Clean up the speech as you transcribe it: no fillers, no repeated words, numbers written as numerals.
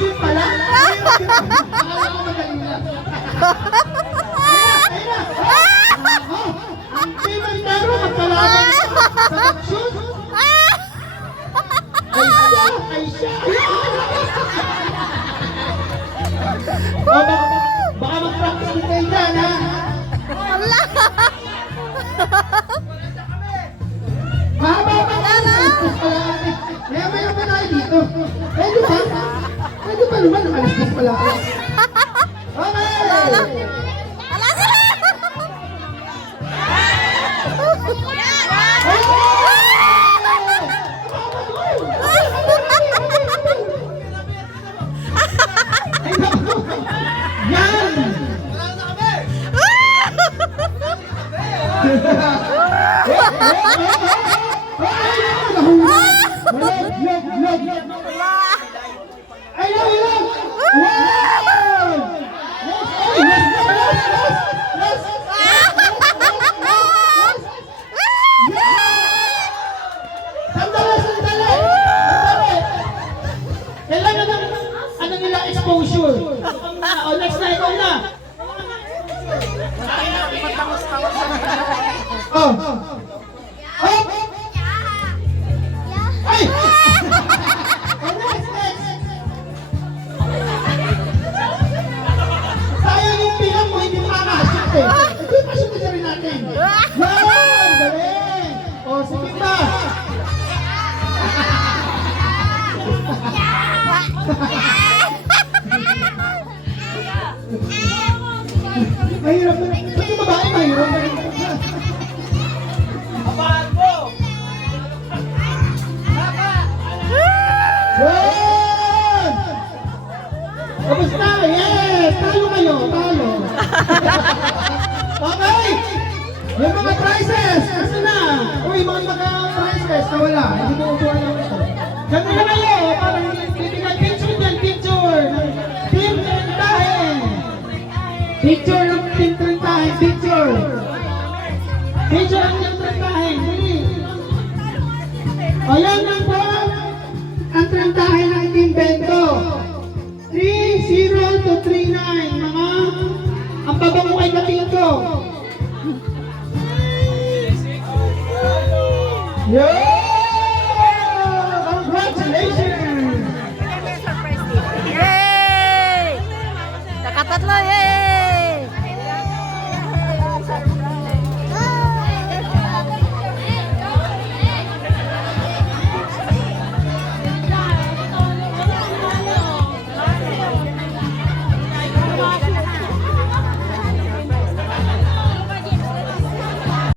din pala. Akala ko magaling lang. Ayun na. Ang Team Antero magkalaban sa mag-shoot. Ay siya. Baka mag-practice din kayo dyan, ha? Wala. Mahaba pa na. Maya-maya pa na kayo dito. Pwede ba? Pwede ba naman? Nakalastas pala ako. Okay! Wala sila. Ay, naku! Yan! Kailangan ng ano nila exposure. O, next na, ikaw na. Oh. Oh. Ay! Oh, next. Sayang yung bilang mo, hindi makakashoot eh. Ito yung pashoot na rin natin. Yan! Galing! O, sige pa. Mahirap na. Ba't yung babae mahirap? Apahan mo! Yan! Kamusta? Yes! Talo kayo! Talo! Okay! Yung mga prizes! Kasi na! Uy, mga prizes! Nawala! Hindi ko upuan lang ito. Ganun na kayo! Parang bibigyan picture din! Picture! Team Trentahin! Picture ng Team Trentahin! Picture! Picture ng Team Trentahin! Dali! O yan lang po! Ang Trentahin ng Team Bento! 30 to 39 mga ang pabango kay Katinto! Yeah! Congratulations! Yay! Nakatatlo, yay!